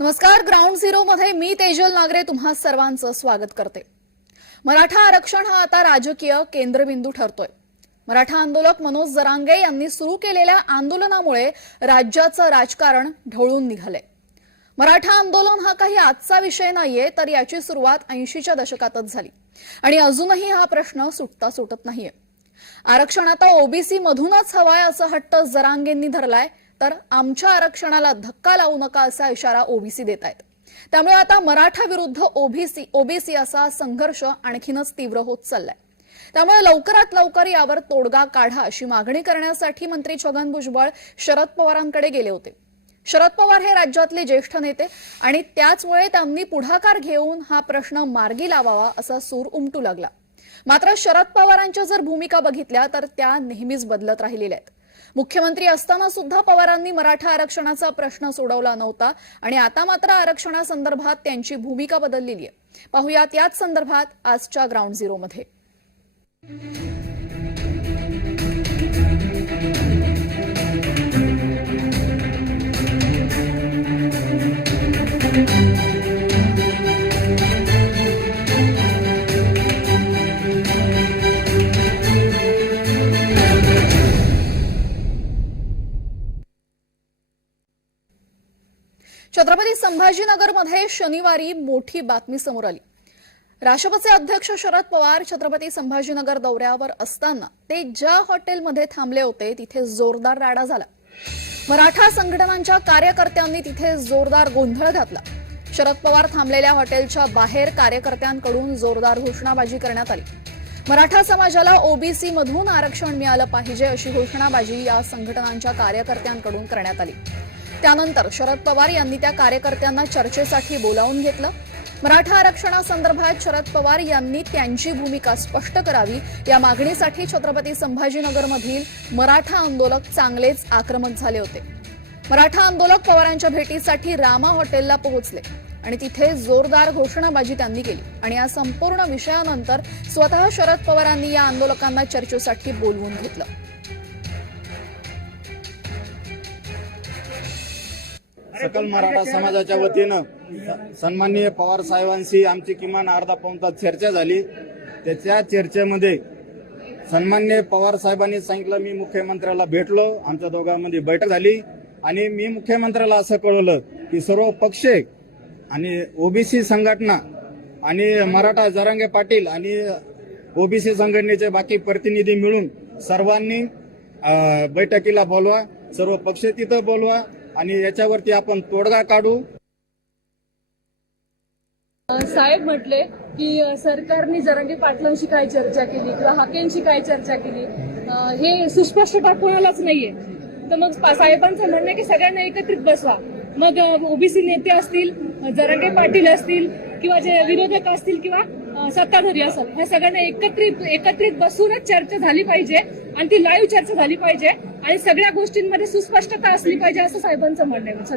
नमस्कार ground zero मध्ये मी तेजल नागरे तुम्हा सर्वांचं स्वागत करते. मराठा आरक्षण हा आता राजकीय केंद्रबिंदू ठरतोय. मराठा आंदोलक मनोज जरांगे यांनी सुरू केलेल्या आंदोलनामुळे राज्याचं राजकारण ढवळून निघालंय. मराठा आंदोलन हा काही आजचा विषय नाहीये तर याची सुरुवात ऐंशीच्या दशकातच झाली. आणि अजूनही हा प्रश्न सुटता सुटत नाहीये. आरक्षण आता ओबीसी मधूनच हवाय असं हट्ट जरांगेंनी धरलाय तर आमच्या आरक्षणाला धक्का लावू नका असा इशारा ओबीसी देत आहेत. त्यामुळे आता मराठा विरुद्ध ओबीसी ओबीसी असा संघर्ष आणखीनच तीव्र होत चाललाय. त्यामुळे लवकरात लवकर यावर तोडगा काढा अशी मागणी करण्यासाठी मंत्री छगन भुजबळ शरद पवारांकडे गेले होते. शरद पवार हे राज्यातले ज्येष्ठ नेते आणि त्याचमुळे त्यांनी पुढाकार घेऊन हा प्रश्न मार्गी लावावा असा सूर उमटू लागला. मात्र शरद पवारांच्या जर भूमिका बघितल्या तर त्या नेहमीच बदलत राहिलेल्या आहेत. मुख्यमंत्री असताना सुद्धा पवारांनी मराठा आरक्षणाचा प्रश्न सोडवला नव्हता आणि आता मात्र आरक्षणासंदर्भात त्यांची भूमिका बदललेली आहे. पाहुयात याच संदर्भात आजच्या ग्राउंड झिरोमध्ये. संभाजीनगरमध्ये शनिवारी मोठी बातमी समोर आली. राष्ट्रपतीचे अध्यक्ष शरद पवार छत्रपती संभाजीनगर दौऱ्यावर असताना ते ज्या हॉटेलमध्ये थांबले होते तिथे जोरदार राडा झाला. मराठा संघटनांच्या कार्यकर्त्यांनी तिथे जोरदार गोंधळ घातला. शरद पवार थांबलेल्या हॉटेलच्या बाहेर कार्यकर्त्यांकडून जोरदार घोषणाबाजी करण्यात आली. मराठा समाजाला ओबीसी मधून आरक्षण मिळालं पाहिजे अशी घोषणाबाजी या संघटनांच्या कार्यकर्त्यांकडून करण्यात आली. त्यानंतर शरद पवार यांनी त्या कार्यकर्त्यांना चर्चेसाठी बोलावून घेतलं. मराठा आरक्षणासंदर्भात शरद पवार यांनी त्यांची भूमिका स्पष्ट करावी. या मागणीसाठी छत्रपती संभाजीनगरमधील मराठा आंदोलक चांगलेच आक्रमक झाले होते. मराठा आंदोलक पवारांच्या भेटीसाठी रामा हॉटेलला पोहोचले आणि तिथे जोरदार घोषणाबाजी त्यांनी केली आणि या संपूर्ण विषयानंतर स्वतः शरद पवारांनी या आंदोलकांना चर्चेसाठी बोलवून घेतलं. सकल मराठा समाजाच्या वतीनं सन्माननीय पवार साहेबांशी आमची किमान अर्धा पाऊन तास चर्चा झाली. त्याच्या चर्चेमध्ये सन्मान्य पवार साहेबांनी सांगितलं मी मुख्यमंत्र्याला भेटलो आमच्या दोघांमध्ये बैठक झाली आणि मी मुख्यमंत्र्याला असं कळवलं की सर्व पक्ष आणि ओबीसी संघटना आणि मराठा जरांगे पाटील आणि ओबीसी संघटनेचे बाकी प्रतिनिधी मिळून सर्वांनी बैठकीला बोलवा सर्व पक्ष तिथं बोलवा आणि याच्यावरती आपण तोडगा काढू. साहेब म्हटले की सरकारने जरांगे पाटलांशी काय चर्चा केली किंवा हाकेंशी काय चर्चा केली? हे सुस्पष्टता कोणालाच नाहीये. तर मग साहेबांचं म्हणणं की सगळ्यांना एकत्रित बसवा. मग ओबीसी नेते असतील जरांगे पाटील असतील किंवा जे विरोधक असतील किंवा सत्ताधारी असेल ह्या सगळ्यांना एकत्रित एकत्रित बसूनच चर्चा झाली पाहिजे आणि ती लाईव्ह चर्चा झाली पाहिजे आणि सगळ्या गोष्टींमध्ये सुस्पष्टता असली पाहिजे असं साहेबांचं म्हणणं आहे.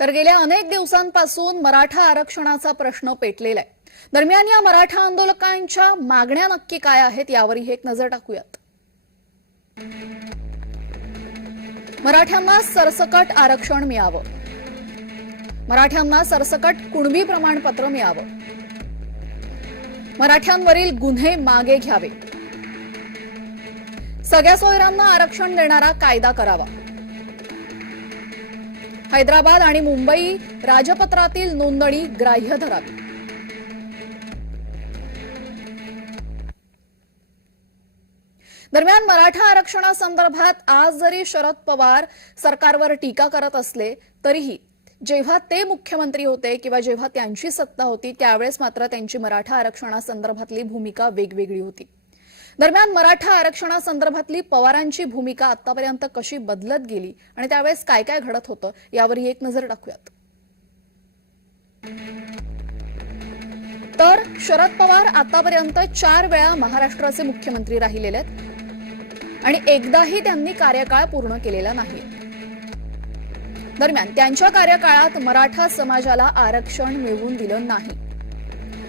तर गेल्या अनेक दिवसांपासून मराठा आरक्षणाचा प्रश्न पेटलेला आहे दरम्यान या मराठा आंदोलकांच्या मागण्या नक्की काय आहेत यावरही एक नजर टाकूयात. मराठ्यांना सरसकट आरक्षण मिळावं. मराठ्यांना सरसकट कुणबी प्रमाणपत्र मिळावं. मराठ्यांवरील गुन्हे मागे घ्यावे. सगळ्या सोयऱ्यांना आरक्षण देणारा कायदा करावा. हैदराबाद आणि मुंबई राजपत्रातील नोंदणी ग्राह्य धरावी. दरम्यान मराठा आरक्षणासंदर्भात आज जरी शरद पवार सरकारवर टीका करत असले तरीही जेव्हा ते मुख्यमंत्री होते किंवा जेव्हा त्यांची सत्ता होती त्यावेळेस मात्र त्यांची मराठा आरक्षणासंदर्भातली भूमिका वेगवेगळी होती. दरम्यान मराठा आरक्षणासंदर्भातली पवारांची भूमिका आतापर्यंत कशी बदलत गेली आणि त्यावेळेस काय काय घडत होतं यावरही एक नजर टाकूयात. तर शरद पवार आतापर्यंत चार वेळा महाराष्ट्राचे मुख्यमंत्री राहिलेले आहेत आणि एकदाही त्यांनी कार्यकाळ पूर्ण केलेला नाही दरम्यान त्यांच्या कार्यकाळात मराठा समाजाला आरक्षण मिळवून दिलं नाही.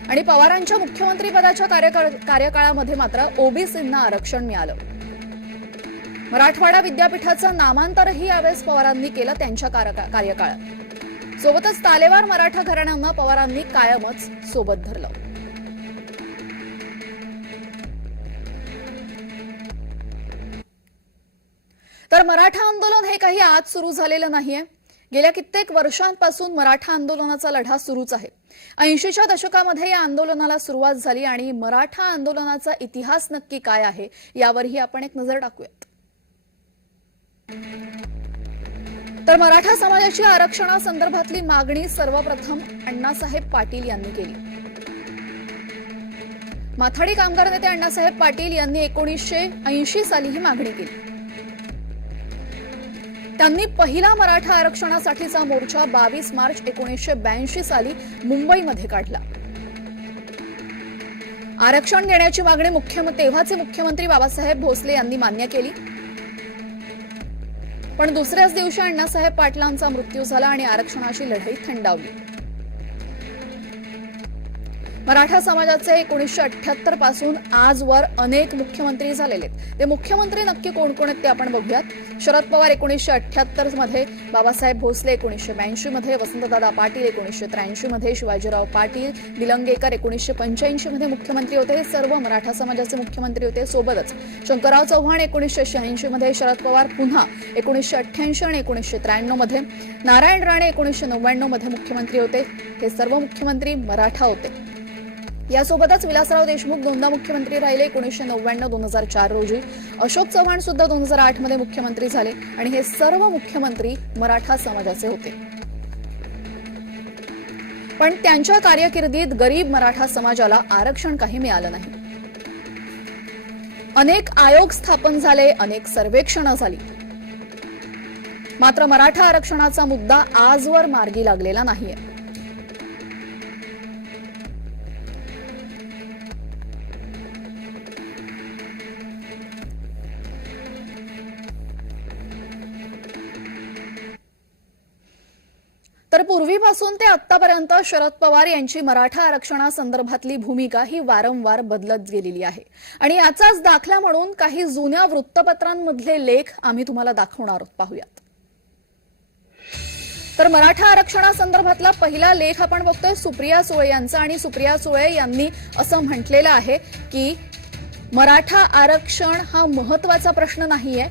आणि पवारांच्या मुख्यमंत्रीपदाच्या कार्यकाळामध्ये मात्र ओबीसींना आरक्षण मिळालं. मराठवाडा विद्यापीठाचं नामांतरही यावेळेस पवारांनी केलं त्यांच्या कार्यकाळात. सोबतच तालेवार मराठा घराण्यांना पवारांनी कायमच सोबत धरलं. तर मराठा आंदोलन हे काही आज सुरू झालेलं नाहीये. गेल्या कित्येक वर्षांपासून मराठा आंदोलनाचा लढा सुरूच आहे. ऐंशीच्या दशकामध्ये या आंदोलनाला सुरुवात झाली आणि मराठा आंदोलनाचा इतिहास नक्की काय आहे यावरही आपण एक नजर टाकूयात. तर मराठा समाजाची आरक्षणासंदर्भातली मागणी सर्वप्रथम अण्णासाहेब पाटील यांनी केली. माथाडी कामगार नेते अण्णासाहेब पाटील यांनी एकोणीसशे ऐंशी साली ही मागणी केली. त्यांनी पहिला मराठा आरक्षणासाठीचा मोर्चा बावीस मार्च एकोणीसशे ब्याऐंशी साली मुंबईमध्ये काढला. आरक्षण देण्याची मागणी मुख्य तेव्हाचे मुख्यमंत्री बाबासाहेब भोसले यांनी मान्य केली. पण दुसऱ्याच दिवशी अण्णासाहेब पाटलांचा मृत्यू झाला आणि आरक्षणाची लढाई थंडावली. मराठा समाजाचे एकोणीसशे अठ्ठ्याहत्तरपासून आजवर अनेक मुख्यमंत्री झालेले आहेत. ते मुख्यमंत्री नक्की कोण कोण आहेत ते आपण बघूयात. शरद पवार एकोणीसशे अठ्ठ्याहत्तरमध्ये बाबासाहेब भोसले एकोणीसशे ब्याऐंशी मध्ये वसंतदादा पाटील एकोणीसशे त्र्याऐंशी मध्ये शिवाजीराव पाटील निलंगेकर एकोणीसशे पंच्याऐंशी मध्ये मुख्यमंत्री होते. हे सर्व मराठा समाजाचे मुख्यमंत्री होते सोबतच. शंकरराव चव्हाण एकोणीसशे शहाऐंशी मध्ये शरद पवार पुन्हा एकोणीसशे अठ्ठ्याऐंशी आणि एकोणीसशे त्र्याण्णवमध्ये. नारायण राणे एकोणीसशे नव्याण्णवमध्ये मुख्यमंत्री होते. हे सर्व मुख्यमंत्री मराठा होते. यासोबतच विलासराव देशमुख दोनदा मुख्यमंत्री राहिले एकोणीसशे नव्याण्णव दोन हजार चार रोजी. अशोक चव्हाण सुद्धा दोन हजार आठमध्ये मुख्यमंत्री झाले आणि हे सर्व मुख्यमंत्री मराठा समाजाचे होते. पण त्यांच्या कार्यकिर्दीत गरीब मराठा समाजाला आरक्षण काही मिळालं नाही. अनेक आयोग स्थापन झाले अनेक सर्वेक्षणं झाली. मात्र मराठा आरक्षणाचा मुद्दा आजवर मार्गी लागलेला नाहीये. पूर्वीपासून ते आतापर्यंत शरद पवार यांची मराठा आरक्षणासंदर्भातली भूमिका ही वारंवार बदलत गेलेली आहे. आणि याचाच दाखला म्हणून काही जुन्या वृत्तपत्रांमधले लेख आम्ही तुम्हाला दाखवणार आहोत. पाहूयात. तर मराठा आरक्षणासंदर्भातला पहिला लेख आपण बघतोय सुप्रिया सुळे यांचा. आणि सुप्रिया सुळे यांनी असं म्हटलेलं आहे की मराठा आरक्षण हा महत्त्वाचा प्रश्न नाहीये.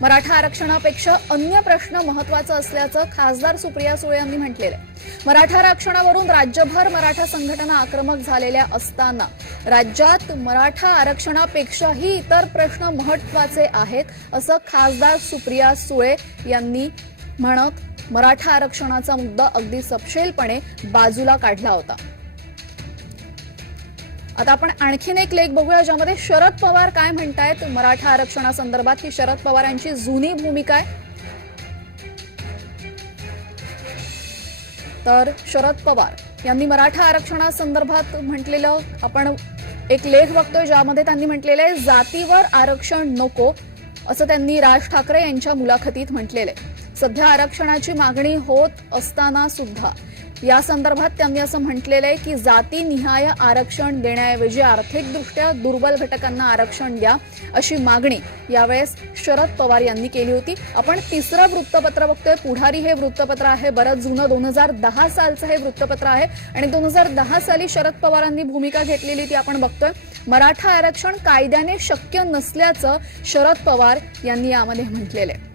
मराठा आरक्षणापेक्षा अन्य प्रश्न महत्त्वाचा असल्याचं खासदार सुप्रिया सुळे यांनी म्हटलेलं आहे. मराठा आरक्षणावरून राज्यभर मराठा संघटना आक्रमक झालेल्या असताना राज्यात मराठा आरक्षणापेक्षाही इतर प्रश्न महत्त्वाचे आहेत असं खासदार सुप्रिया सुळे यांनी म्हणत मराठा आरक्षणाचा मुद्दा अगदी सपशेलपणे बाजूला काढला होता. आता आपण आणखीन एक लेख बघूया ज्यामध्ये शरद पवार काय म्हणतायत? मराठा आरक्षणासंदर्भात ही शरद पवार यांची जुनी भूमिका आहे. तर शरद पवार यांनी मराठा आरक्षणासंदर्भात म्हटलेलं आपण एक लेख बघतोय ज्यामध्ये त्यांनी म्हटलेलं आहे जातीवर आरक्षण नको असं त्यांनी राज ठाकरे यांच्या मुलाखतीत म्हटलेलं आहे. सध्या आरक्षणाची मागणी होत असताना सुद्धा. या संदर्भात त्यांनी असं म्हटलेलं आहे की जातीनिहाय आरक्षण देण्याऐवजी आर्थिकदृष्ट्या दुर्बल घटकांना आरक्षण द्या अशी मागणी यावेळेस शरद पवार यांनी केली होती. आपण तिसरं वृत्तपत्र बघतोय. पुढारी हे वृत्तपत्र आहे. बरंच जुनं दोन हजार दहा सालचं हे वृत्तपत्र आहे. आणि दोन हजार दहा साली शरद पवारांनी भूमिका घेतलेली ती आपण बघतोय. मराठा आरक्षण कायद्याने शक्य नसल्याचं शरद पवार यांनी यामध्ये म्हटलेलं आहे.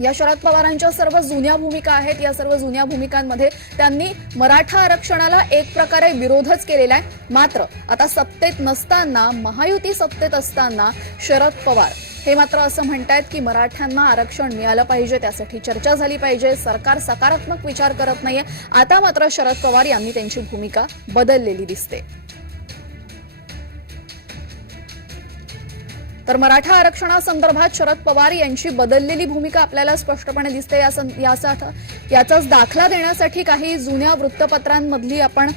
या शरद पवारांच्या सर्व जुन्या भूमिका आहेत. या सर्व जुन्या भूमिकांमध्ये त्यांनी मराठा आरक्षणाला एक प्रकारे विरोधच केलेला आहे. मात्र आता सत्तेत नसताना महायुती सत्तेत असताना शरद पवार हे मात्र असं म्हणतायत की मराठ्यांना आरक्षण मिळालं पाहिजे त्यासाठी चर्चा झाली पाहिजे सरकार सकारात्मक विचार करत नाहीये. आता मात्र शरद पवार यांनी त्यांची भूमिका बदललेली दिसते. तर मराठा आरक्षणासंदर्भात शरद पवार यांची बदललेली भूमिका आपल्याला स्पष्टपणे दिसते या यासाठी याचाच दाखला देण्यासाठी काही जुन्या वृत्तपत्रांमधली आपण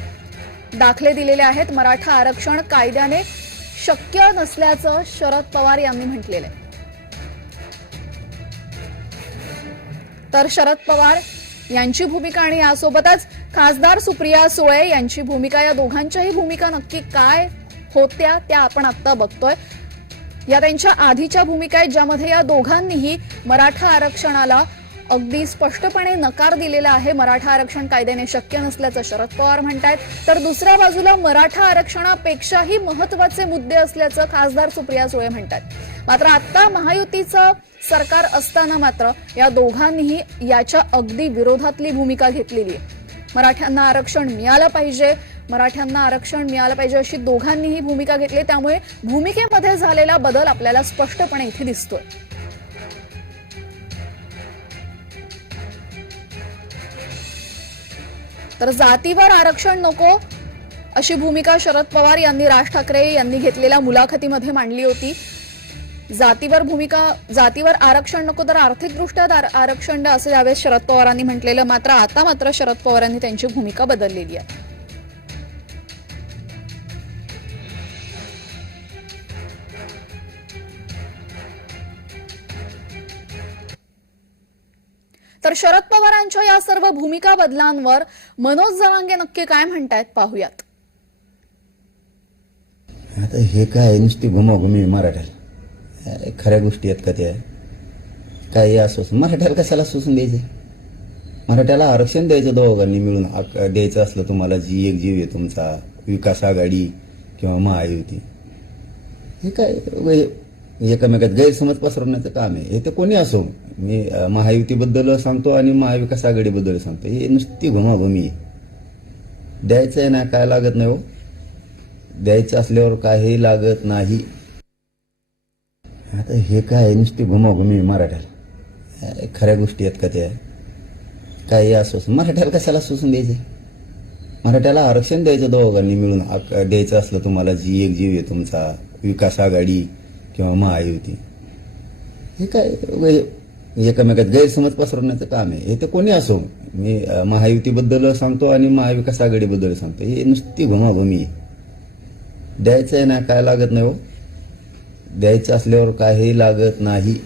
दाखले दिलेले आहेत. मराठा आरक्षण कायद्याने शक्य नसल्याचं शरद पवार यांनी म्हटलेलं आहे. तर शरद पवार यांची भूमिका आणि यासोबतच खासदार सुप्रिया सुळे यांची भूमिका या दोघांच्याही भूमिका नक्की काय होत्या त्या आपण आता बघतोय. या त्यांच्या आधीच्या भूमिका आहेत ज्यामध्ये या दोघांनीही मराठा आरक्षणाला अगदी स्पष्टपणे नकार दिलेला आहे. मराठा आरक्षण कायद्याने शक्य नसल्याचं शरद पवार म्हणतायत. तर दुसऱ्या बाजूला मराठा आरक्षणापेक्षाही महत्त्वाचे मुद्दे असल्याचं खासदार सुप्रिया सुळे म्हणतात. मात्र आता महायुतीचं सरकार असताना मात्र या दोघांनीही याच्या अगदी विरोधातली भूमिका घेतलेली आहे. मराठ्यांना आरक्षण मिळालं पाहिजे. मराठ्यांना आरक्षण मिळालं पाहिजे अशी दोघांनीही भूमिका घेतली त्यामुळे भूमिकेमध्ये झालेला बदल आपल्याला स्पष्टपणे इथे दिसतोय. तर जातीवर आरक्षण नको अशी भूमिका शरद पवार यांनी राज ठाकरे यांनी घेतलेल्या मुलाखतीमध्ये मांडली होती. जातीवर भूमिका जातीवर आरक्षण नको तर आर्थिकदृष्ट्या आरक्षण द्या असे यावेळेस शरद पवारांनी म्हटलेलं. मात्र आता मात्र शरद पवारांनी त्यांची भूमिका बदललेली आहे. तर शरद पवारांच्या या सर्व भूमिका बदलांवर मनोज जरांगे नक्की काय म्हणतायत पाहूयात. आता हे काय नुसती घुमाघुमी मराठ्याला. अरे खऱ्या गोष्टी आहेत का त्या? काय असं मराठ्याला कशाला सोसून द्यायचे? मराठ्याला आरक्षण द्यायचं दोघांनी मिळून. द्यायचं असलं तुम्हाला जी एक जीव आहे तुमचा विकास आघाडी किंवा महायुती. हे काय एकमेकात गैरसमज पसरवण्याचं काम आहे. हे तर कोणी असो. मी महायुतीबद्दल सांगतो आणि महाविकास आघाडीबद्दल सांगतो. हे नुसती घुमाघुमी आहे. द्यायचं आहे ना काय लागत नाही हो. द्यायचं असल्यावर काही लागत नाही. आता हे काय नुसती घुमाघुमी मराठ्याला. अरे खऱ्या गोष्टी आहेत का त्या? काही आश्वासन. मराठ्याला कशाला आश्वासन द्यायचे मराठ्याला आरक्षण द्यायचं दोघांनी मिळून. द्यायचं असलं तुम्हाला जी एक जीव आहे तुमचा विकास आघाडी किंवा महायुती. हे काय म्हणजे एकमेकात गैरसमज पसरवण्याचं काम आहे. हे तर कोणी असो. मी महायुतीबद्दल सांगतो आणि महाविकास आघाडीबद्दल सांगतो. हे नुसती घुमाघुमी आहे. द्यायचं आहे ना काय लागत नाही हो. द्यायचं असल्यावर काही लागत नाही.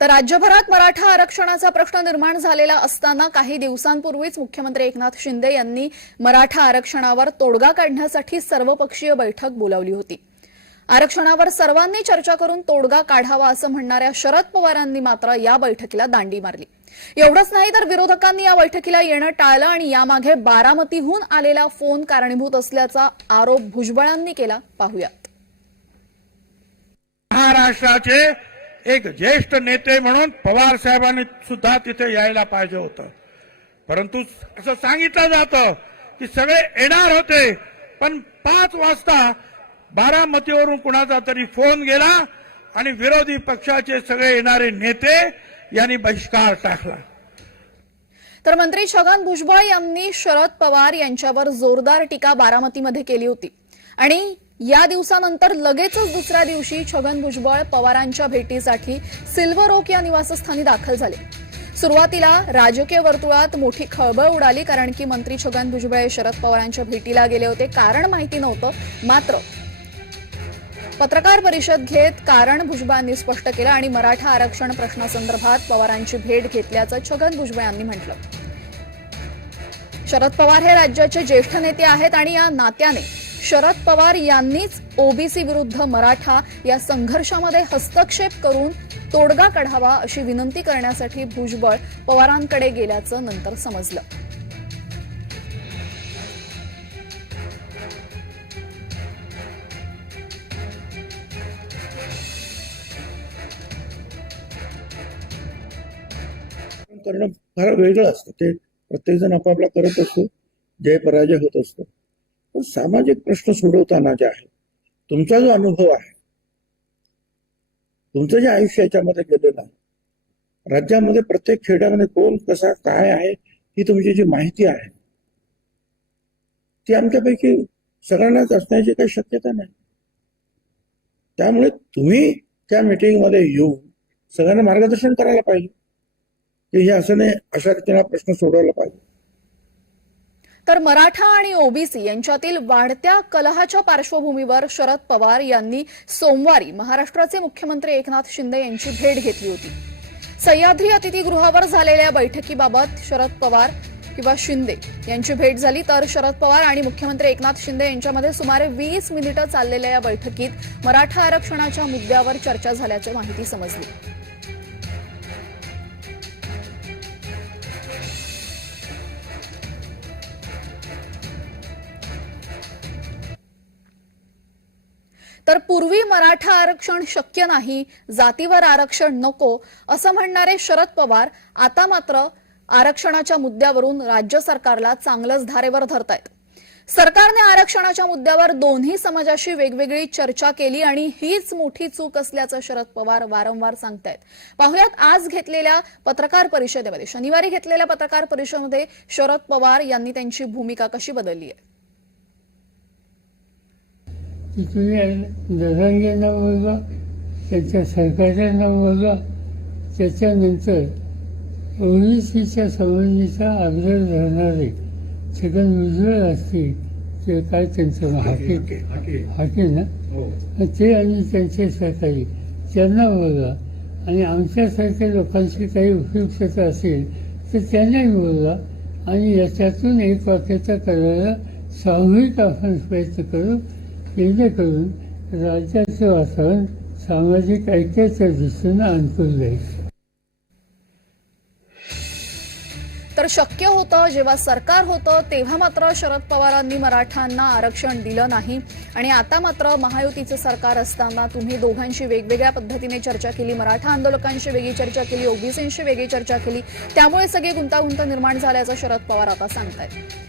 तर राज्यभरात मराठा आरक्षणाचा प्रश्न निर्माण झालेला असताना काही दिवसांपूर्वीच मुख्यमंत्री एकनाथ शिंदे यांनी मराठा आरक्षणावर तोडगा काढण्यासाठी सर्वपक्षीय बैठक बोलावली होती. आरक्षणावर सर्वांनी चर्चा करून तोडगा काढावा असं म्हणणाऱ्या शरद पवारांनी मात्र या बैठकीला दांडी मारली. एवढंच नाही तर विरोधकांनी या बैठकीला येणं टाळलं आणि यामागे बारामतीहून आलेला फोन कारणीभूत असल्याचा आरोप भुजबळांनी केला. पाहूयात. महाराष्ट्राचे एक ज्येष्ठ नेते म्हणून पवार साहेबांनी सुद्धा तिथे यायला पाहिजे होतं. परंतु असं सांगितलं जातं की सगळे येणार होते पण पाच वाजता बारामतीवरून कुणाचा तरी फोन गेला आणि विरोधी पक्षाचे सगळे येणारे नेते यांनी बहिष्कार टाकला. तर मंत्री छगन भुजबळ यांनी शरद पवार यांच्यावर जोरदार टीका बारामतीमध्ये केली होती. आणि या दिवसानंतर लगेचच दुसऱ्या दिवशी छगन भुजबळ पवारांच्या भेटीसाठी सिल्वर ओक या निवासस्थानी दाखल झाले. सुरुवातीला राजकीय वर्तुळात मोठी खळबळ उडाली कारण की मंत्री छगन भुजबळ हे शरद पवारांच्या भेटीला गेले होते. कारण माहिती नव्हतं मात्र पत्रकार परिषद घेत कारण भुजबळांनी स्पष्ट केलं आणि मराठा आरक्षण प्रश्नासंदर्भात पवारांची भेट घेतल्याचं छगन भुजबळ यांनी म्हटलं. शरद पवार हे राज्याचे ज्येष्ठ नेते आहेत आणि या नात्याने शरद पवार यांनीच ओबीसी विरुद्ध मराठा या संघर्षामध्ये हस्तक्षेप करून तोडगा काढावा अशी विनंती करण्यासाठी भुजबळ पवारांकडे गेल्याचं नंतर समजलं. करणं फार वेगळं असतं. ते प्रत्येकजण आपापला करत असतो जय पराजय होत असतो. पण सामाजिक प्रश्न सोडवताना जे आहे तुमचा जो अनुभव आहे तुमचं जे आयुष्य याच्यामध्ये गेलेलं आहे राज्यामध्ये प्रत्येक खेड्यामध्ये कोण कसा काय आहे ही तुमची जी माहिती आहे ती आमच्यापैकी सगळ्यांनाच असण्याची काही शक्यता नाही. त्यामुळे तुम्ही त्या मीटिंगमध्ये येऊन सगळ्यांना मार्गदर्शन करायला पाहिजे. की हे असं नाही अशा रीतीने हा प्रश्न सोडवला पाहिजे. तर मराठा आणि ओबीसी यांच्यातील वाढत्या कलहाच्या पार्श्वभूमीवर शरद पवार यांनी सोमवारी महाराष्ट्राचे मुख्यमंत्री एकनाथ शिंदे यांची भेट घेतली होती. सह्याद्री अतिथीगृहावर झालेल्या बैठकीबाबत शरद पवार किंवा शिंदे यांची भेट झाली. तर शरद पवार आणि मुख्यमंत्री एकनाथ शिंदे यांच्यामध्ये सुमारे वीस मिनिटं चाललेल्या या बैठकीत मराठा आरक्षणाच्या मुद्द्यावर चर्चा झाल्याची माहिती समजली. तर पूर्वी मराठा आरक्षण शक्य नाही जातीवर आरक्षण नको असं म्हणणारे शरद पवार आता मात्र आरक्षणाच्या मुद्द्यावरून राज्य सरकारला चांगलंच धारेवर धरतायत. सरकारने आरक्षणाच्या मुद्द्यावर दोन्ही समाजाशी वेगवेगळी चर्चा केली आणि हीच मोठी चूक असल्याचं शरद पवार वारंवार सांगतायत. पाहुयात आज घेतलेल्या पत्रकार परिषदेमध्ये शनिवारी घेतलेल्या पत्रकार परिषदेमध्ये शरद पवार यांनी त्यांची भूमिका कशी बदलली आहे? की तुम्ही जरांगेंना बोलवा त्यांच्या सरकारच्यांना बोलवा त्याच्यानंतर ओबीसीच्या संबंधीचा आग्रह धरणारे छगन भुजबळ असतील ते काय त्यांचं नाव? हाके हाके ना? तर ते आणि त्यांचे सहकारी त्यांना बोलवा. आणि आमच्यासारख्या लोकांची काही उपयुक्तता असेल तर त्यांनाही बोलवा. आणि याच्यातून एक वाक्यता करायला सामूहिक आपण प्रयत्न करू. जेणेकरून राज्याचे वातावरण सामाजिक ऐक्याच्या दृष्टीनं अनुकूल राहील तर शक्य होतं जेव्हा सरकार होतं तेव्हा मात्र शरद पवारांनी मराठ्यांना आरक्षण दिलं नाही. आणि आता मात्र महायुतीचं सरकार असताना तुम्ही दोघांशी वेगवेगळ्या पद्धतीने चर्चा केली. मराठा आंदोलकांशी वेगळी चर्चा केली ओबीसींशी वेगळी चर्चा केली. त्यामुळे सगळी गुंतागुंत निर्माण झाल्याचं शरद पवार आता सांगतायत.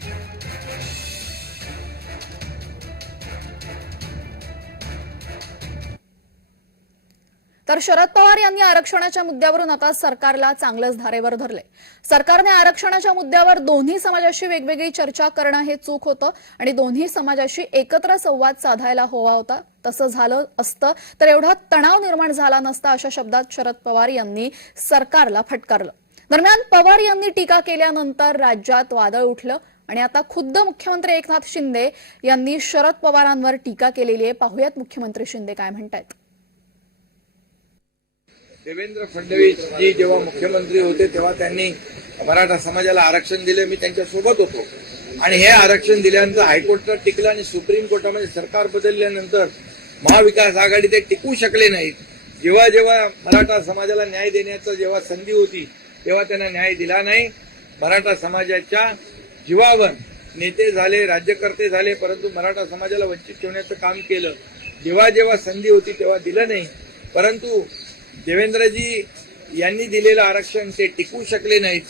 तर शरद पवार यांनी आरक्षणाच्या मुद्द्यावरून आता सरकारला चांगलंच धारेवर धरले सरकारने आरक्षणाच्या मुद्द्यावर दोन्ही समाजाशी वेगवेगळी चर्चा करणं हे चूक होतं आणि दोन्ही समाजाशी एकत्र संवाद साधायला हवा होता. तसं झालं असतं तर एवढा तणाव निर्माण झाला नसता अशा शब्दात शरद पवार यांनी सरकारला फटकारलं. दरम्यान पवार यांनी टीका केल्यानंतर राज्यात वादळ उठलं आणि आता खुद्द मुख्यमंत्री एकनाथ शिंदे यांनी शरद पवारांवर टीका केलेली आहे. पाहुयात मुख्यमंत्री शिंदे काय म्हणतायत. देवेंद्र फडणवीस जी जेव्हा मुख्यमंत्री होते तेव्हा त्यांनी मराठा समाजाला आरक्षण दिले मी त्यांच्यासोबत होतो. आणि हे आरक्षण दिल्यानंतर हायकोर्टात टिकलं आणि सुप्रीम कोर्टामध्ये सरकार बदलल्यानंतर महाविकास आघाडी ते टिकू शकले नाहीत. जेव्हा जेव्हा मराठा समाजाला न्याय देण्याचं जेव्हा संधी होती तेव्हा त्यांना न्याय दिला नाही. मराठा समाजाच्या जीवावर नेते झाले राज्यकर्ते झाले परंतु मराठा समाजाला वंचित ठेवण्याचं काम केलं. जेव्हा जेव्हा संधी होती तेव्हा दिलं नाही. परंतु देवेंद्रजी यांनी दिलेलं आरक्षण ते टिकू शकले नाहीत.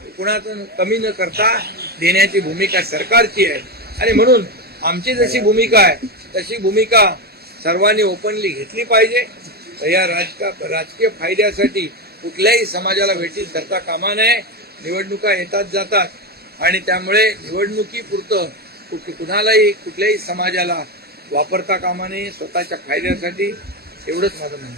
कुणाचं कमी न करता देण्याची भूमिका सरकारची आहे. आणि म्हणून आमची जशी भूमिका आहे तशी भूमिका सर्वांनी ओपनली घेतली पाहिजे. तर या राजका राजकीय फायद्यासाठी कुठल्याही समाजाला भेटी धरता कामा नये. निवडणुका येतात जातात. आणि त्यामुळे निवडणुकीपुरतं कुठ- कुणालाही कुठल्याही समाजाला वापरता कामा नये. स्वतःच्या फायद्यासाठी एवढंच माझं म्हणणं.